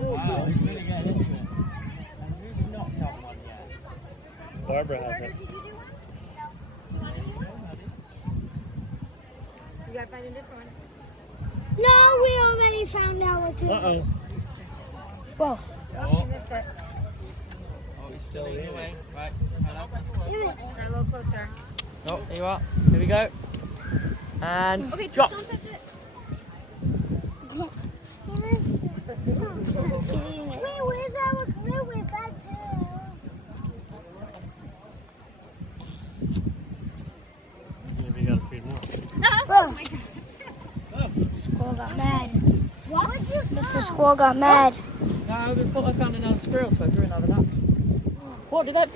Wow, he's really getting into it. And who's not done one yet? Barbara hasn't. You gotta find a different one. No, we already found out what to do. Uh-oh. Whoa. Oh, you missed it. Oh, he's still leading the way. Right, hello. Try a little closer. Oh, here you are. Here we go. And Okay, drop. just don't touch it. Wait, where's our clue with that too? Yeah, we gotta feed more. Oh my God. Squirrel got mad. What? Mr. Squirrel got mad. No, I thought I found another squirrel, so I threw another nut. What did that?